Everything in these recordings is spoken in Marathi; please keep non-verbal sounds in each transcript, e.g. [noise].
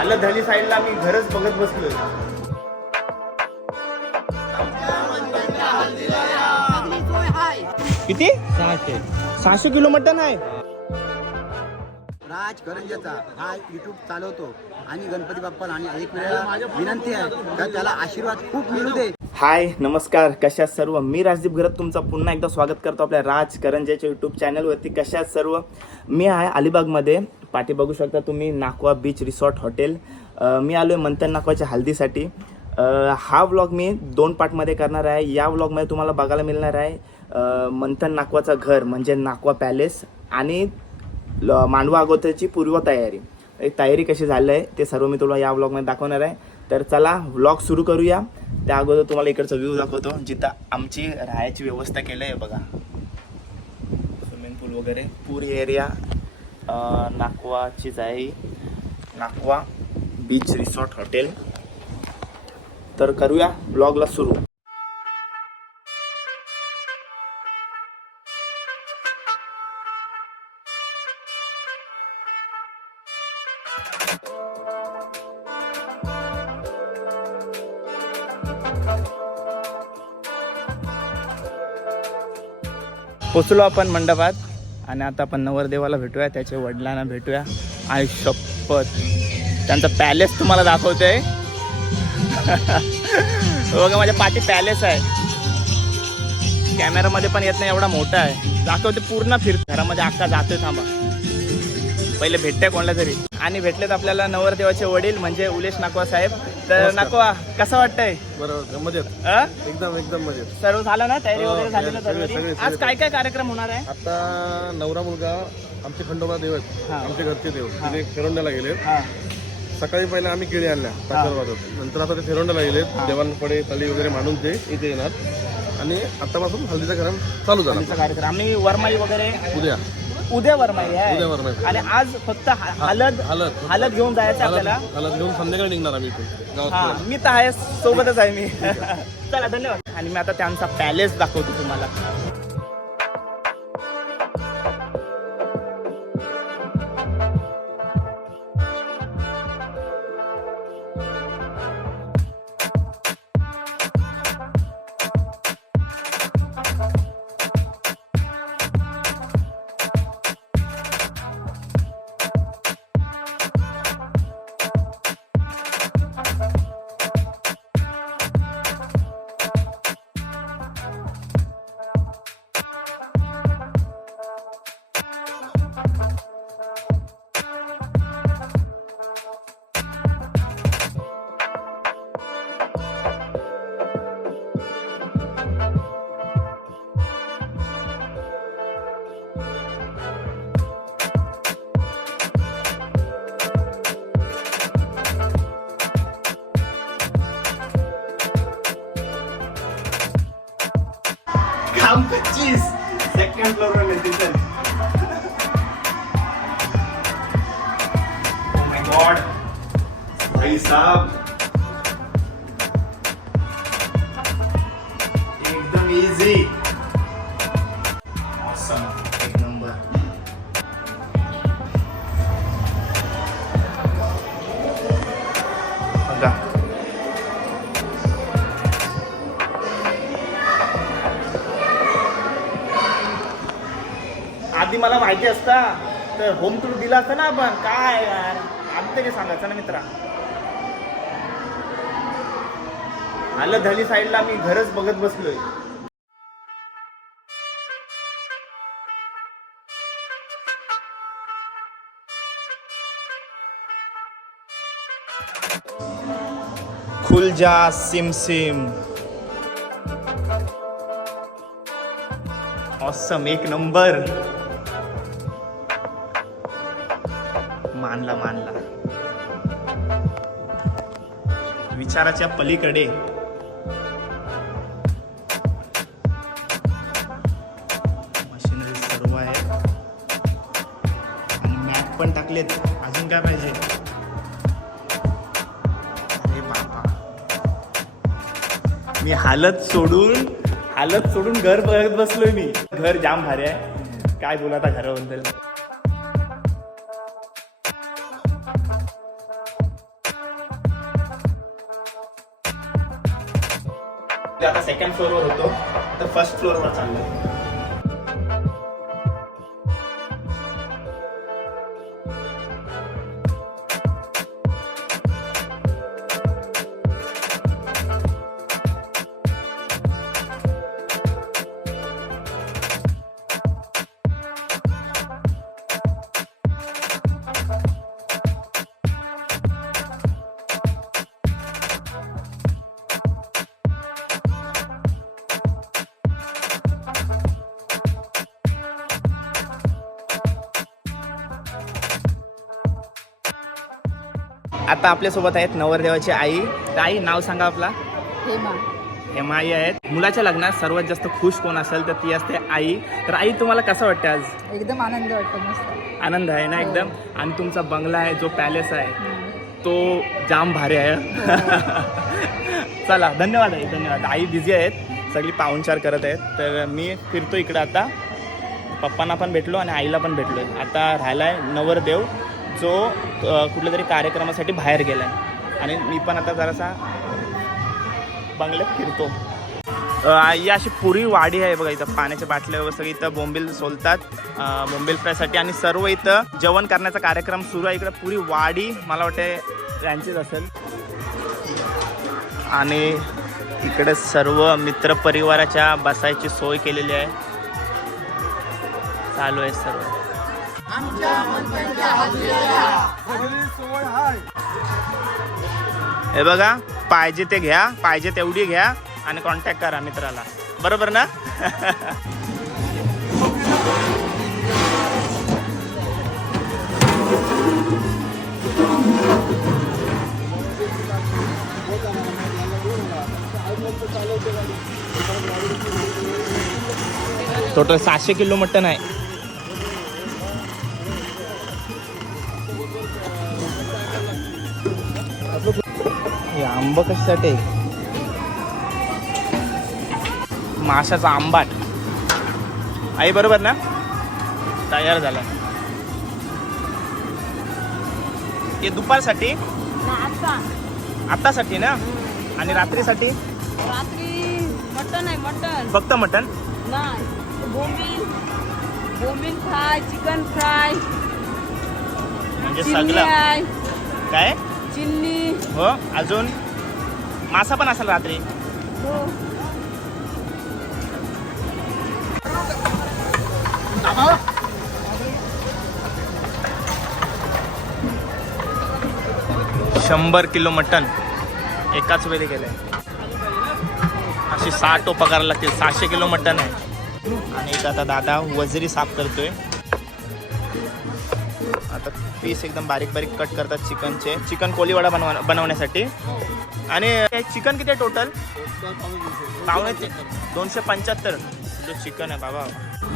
आलं धली साईडला मी घरच बघत बसलोय. किती? सहाशे. सहाशे किलो मटन आहे. राज करंजाचा हा युट्यूब चालवतो आणि गणपती बाप्पाला आणि एक वेळा विनंती आहे का त्याला आशीर्वाद खूप मिळू दे. हाय नमस्कार. कशा सर्व? मी राजदीप घरत तुमचं पुन्हा एकदा स्वागत करतो आपल्या राज करंजाच्या यूट्यूब चॅनलवरती कशा सर्व? मी आहे अलिबागमध्ये. पाठी बघू शकता तुम्ही नाकवा बीच रिसॉर्ट हॉटेल मी आलो आहे मंथन नाकवाच्या हल्दीसाठी. हा व्लॉग मी दोन पार्टमध्ये करणार आहे. या व्लॉगमध्ये तुम्हाला बघायला मिळणार आहे मंथन नाकवाचं घर म्हणजे नाकवा पॅलेस आणि ल- मांडवा अगोदरची पूर्व तयारी एक तयारी कशी झाली आहे ते सर्व मी तुला या व्लॉगमध्ये दाखवणार आहे. तर चला व्लॉग सुरू करूया. त्या अगोदर तुम्हाला इकडचा व्ह्यू दाखवतो जिथं आमची राहायची व्यवस्था केली आहे बघा. स्विमिंग पूल वगैरे. पुरी एरिया नाकवाचीच आहे नाकवा बीच रिसॉर्ट हॉटेल तर करूया ब्लॉगला सुरू. पोचलो आपण मंडपात आणि आता आपण नवरदेवाला भेटूया त्याच्या वडिलांना भेटूया. आणि शपथ. त्यांचा पॅलेस तुम्हाला दाखवतोय. [laughs] बघा माझ्या पाठी पॅलेस आहे. कॅमेरामध्ये पण येत नाही एवढा मोठा आहे. दाखवते पूर्ण फिर घरामध्ये अख्खा जातोय थांबा. पहिले भेटते कोणाला तरी. आणि भेटलेत आपल्याला नवरदेवाचे वडील म्हणजे उलेश नाकवा साहेब. तर नाकवा कसं वाटतंय? बरोबर मजेत. अ? एकदम एकदम मजेत. सर्व झालं ना? तयारी हो, वगैरे झाली ना सगळे- तयारी? सगळे- आज सगळे. काय काय कार्यक्रम होणार आहे? आता नवरा मुलगा आमचे खंडोबा देव आहेत. हा. आमचे घरचे देव. तिथे फेरोंड्याला गेले हा. सकाळी पहिले आम्ही केळी आणल्या वाजत नंतर आता ते फेरोंड्याला गेले. देवांकडे तली वगैरे मांडून ते इथे येणार. आणि आतापासून हल्दीचा कार्यक्रम चालू झाला. हल्दीचा कार्यक्रम. आम्ही वरमाई वगैरे? उद्या. उद्या वरमाई आहे. उद्या वरमाई. आणि आज फक्त ह- हलद हलद. हलद घेऊन जायचं आपल्याला. हलद घेऊन संध्याकाळी निघणार आम्ही इथून हा गावात मी तर आहे सोबतच आहे मी. [laughs] चला धन्यवाद. आणि मी आता त्यांचा पॅलेस दाखवतो तुम्हाला. एकदम इझी ऑसम एक नंबर. बघा. आधी मला माहिती असता तर होम टूर दिला असता ना आपण. काय यार? आधी तरी सांगायचं ना मित्रा. आलं धली साईडला मी घरच बघत बसलोय. खुल जा सिम सिम ऑसम एक नंबर. मानला मानला. विचाराच्या पलीकडे. मशीनरी सर्व आहे. आणि मॅप पण टाकलेत. अजून काय पाहिजे? मी हालत सोडून हालत सोडून घर बघत बसलोय मी. घर जाम भारी आहे. काय बोला आता घराबद्दल? आता सेकंड फ्लोअरवर होतो. तर फर्स्ट फ्लोअरवर चाललोय. आता आपल्यासोबत आहेत नवरदेवाची आई. तर आई नाव सांगा आपला. हेमा. हेमा आई आहेत. मुलाच्या लग्नात सर्वात जास्त खुश कोण असेल तर ती असते आई. तर आई तुम्हाला कसं वाटतं आज? एकदम आनंद वाटतो मस्त. आनंद आहे ना एकदम? आणि तुमचा बंगला आहे जो पॅलेस आहे हम्म. तो जाम भारी आहे. चला धन्यवाद आई धन्यवाद. आई बिझी आहेत सगळी पाहुणचार करत आहेत. तर मी फिरतो इकडं आता. पप्पांना पण भेटलो आणि आईला पण भेटलो आता राहिलाय नवरदेव. जो कुठल्या तरी कार्यक्रमासाठी बाहेर गेलाय. आणि मी पण आता जरासा बंगल्यात फिरतो. ही अशी पुरी वाडी आहे बघा इथं. पाण्याच्या बाटल्या वगैरे सगळी इथं बोंबील सोलतात. बोंबील फ्रायसाठी आणि सर्व इथं जेवण करण्याचा कार्यक्रम सुरू आहे. इकडं पुरी वाडी मला वाटते यांचीच असेल. आणि इकडे सर्व मित्रपरिवाराच्या बसायची सोय केलेली आहे. चालू आहे सर्व. हे बघा पाहिजे ते घ्या पाहिजे तेवढी घ्या आणि कॉन्टॅक्ट करा मित्राला. बरोबर ना? टोटल सहाशे किलो मटन आहे आंब कशासाठी? आहे? माशाचा आंबाट. आई बरोबर ना? तयार झाला. हे दुपारसाठी? आता आतासाठी ना? आणि रात्रीसाठी? रात्री मटन आहे मटन फक्त मटन नाही बोंबील. बोंबील फ्राय चिकन फ्राय. म्हणजे सगळं. काय? चिल्ली. हो अजून? मासा पण असेल रात्री. हो. शंभर किलो मटन एकाच वेळी गेलंय अशी सहा टोपा करायला लागतील. सहाशे किलो मटन आहे. आणि इथं आता दादा वजरी साफ करतोय. आता पीस एकदम बारीक बारीक कट करतात चिकनचे. चिकन कोलीवाडा बनवा बनवण्यासाठी. आणि हे चिकन किती आहे टोटल पावणे दोनशे पंच्याहत्तर. किलो चिकन आहे बाबा.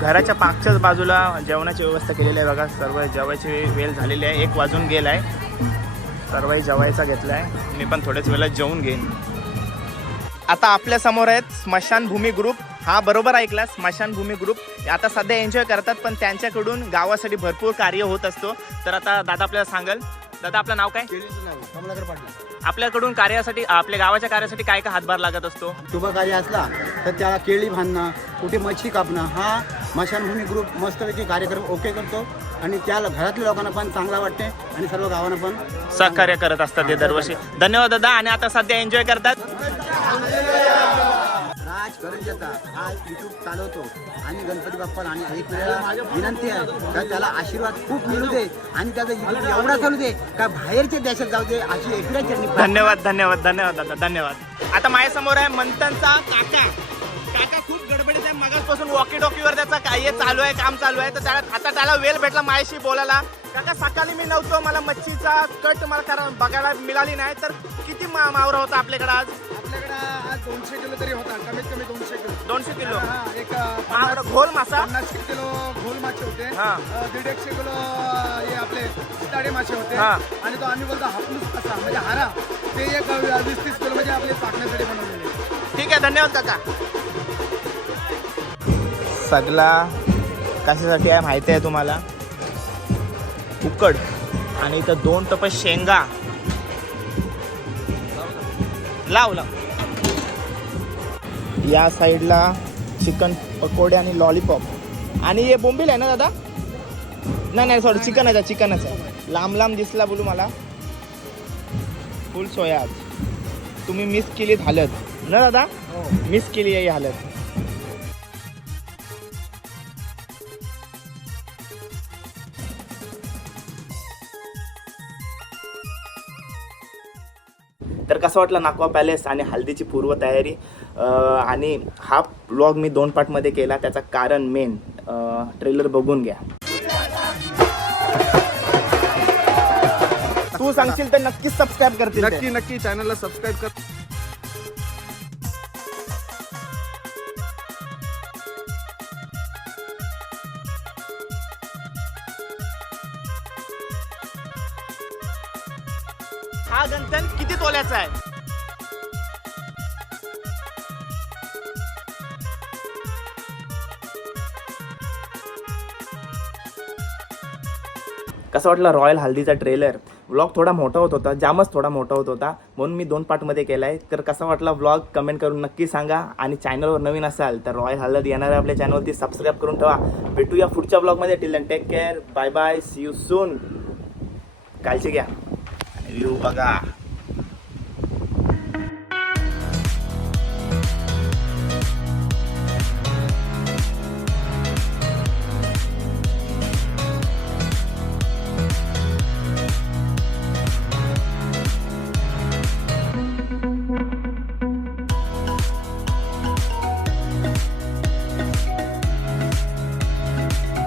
घराच्या मागच्याच बाजूला जेवणाची व्यवस्था केलेली आहे बघा सर्व जेवायची वेळ झालेली आहे. एक वाजून गेला आहे सर्वही जेवायचा घेतला आहे मी पण थोड्याच वेळात जेवून घेईन. आता आपल्यासमोर आहेत स्मशानभूमी ग्रुप. हा बरोबर ऐकला स्मशानभूमी ग्रुप. आता सध्या एन्जॉय करतात पण त्यांच्याकडून गावासाठी भरपूर कार्य होत असतो. तर आता दादा आपल्याला सांगाल. दादा आपलं नाव काय? कमलाकर पाटील. आपल्याकडून कार्यासाठी आपल्या गावाच्या कार्यासाठी काय काय हातभार लागत असतो? शुभ कार्य असला तर त्याला केळी बांधणं कुठे मच्छी कापणं हा मशानभूमी ग्रुप मस्तपैकी कार्यक्रम ओके करतो आणि त्या घरातल्या लोकांना पण चांगला वाटते आणि सर्व गावांना पण सहकार्य करत असतात ते दरवर्षी. धन्यवाद दादा आणि आता सध्या एन्जॉय करतात. राज करंजचा हा युट्यूब चालवतो. आणि गणपती बाप्पाला आणि एक वेळेला विनंती आहे का त्याला आशीर्वाद खूप मिळू दे आणि त्याचा युट्यूब एवढा चालू दे का बाहेरच्या देशात जाऊ दे अशी एकड्या चरणी धन्यवाद धन्यवाद धन्यवाद दादा धन्यवाद. आता माझ्यासमोर आहे मंथनचा काका. काका खूप गडबडीत आहे. मगाचपासून वॉकी टॉकीवर त्याचा काय चालू आहे काम चालू आहे. तर त्याला आता त्याला वेळ भेटला माझ्याशी बोलायला. काका सकाळी मी नव्हतो. मला मच्छीचा कट मला करा बघायला मिळाली नाही. तर किती मा मावरा होता आपल्याकडे आज? आपल्याकडे आज दोनशे किलो तरी होता. कमीत कमी दोनशे किलो. दोनशे किलो? हा, एक अ, घोल मासा? पन्नास किलो घोल मासे होते. हा. अ, दीड एकशे किलो अ, हे आपले सिताडे मासे होते. हा. आणि तो आम्ही बोलतो हापूस असा म्हणजे हारा. ते एक वीस तीस किलो म्हणजे आपले चाकण्यासाठी बनवलेले. ठीक आहे धन्यवाद काका सगळा कशासाठी आहे माहिती आहे तुम्हाला? उकड. आणि इथं दोन टप शेंगा. लाव लाव या साईडला चिकन पकोडे आणि लॉलीपॉप. आणि हे बोंबील आहे ना दादा? नाही नाही सॉरी चिकन आहे चिकनच आहे. लांब लांब दिसला बोलू मला. फुल सोया. तुम्ही मिस केली हालत. ना दादा? मिस केली आहे ही हालत. तर कसं वाटलं नाकवा पॅलेस आणि हल्दीची पूर्वतयारी? आणि हा ब्लॉग मी दोन पार्टमध्ये केला त्याचं कारण मेन ट्रेलर बघून घ्या. तू सांगशील तर नक्कीच सबस्क्राईब करते नक्की नक्की चॅनलला सबस्क्राईब कर. कसं वाटलं रॉयल हल्दीचा ट्रेलर? व्लॉग थोडा मोठा होत होता जामच थोडा मोठा होत होता. म्हणून मी दोन पार्टमध्ये केला आहे तर कसा वाटला व्लॉग? कमेंट करून नक्की सांगा. आणि चॅनलवर नवीन असाल तर रॉयल हल्दीत येणाऱ्या आपल्या चॅनलवरती सबस्क्राईब करून ठेवा. भेटूया पुढच्या ब्लॉगमध्ये till take care bye bye see you soon काळजी घ्या. व्ह्यू बघा.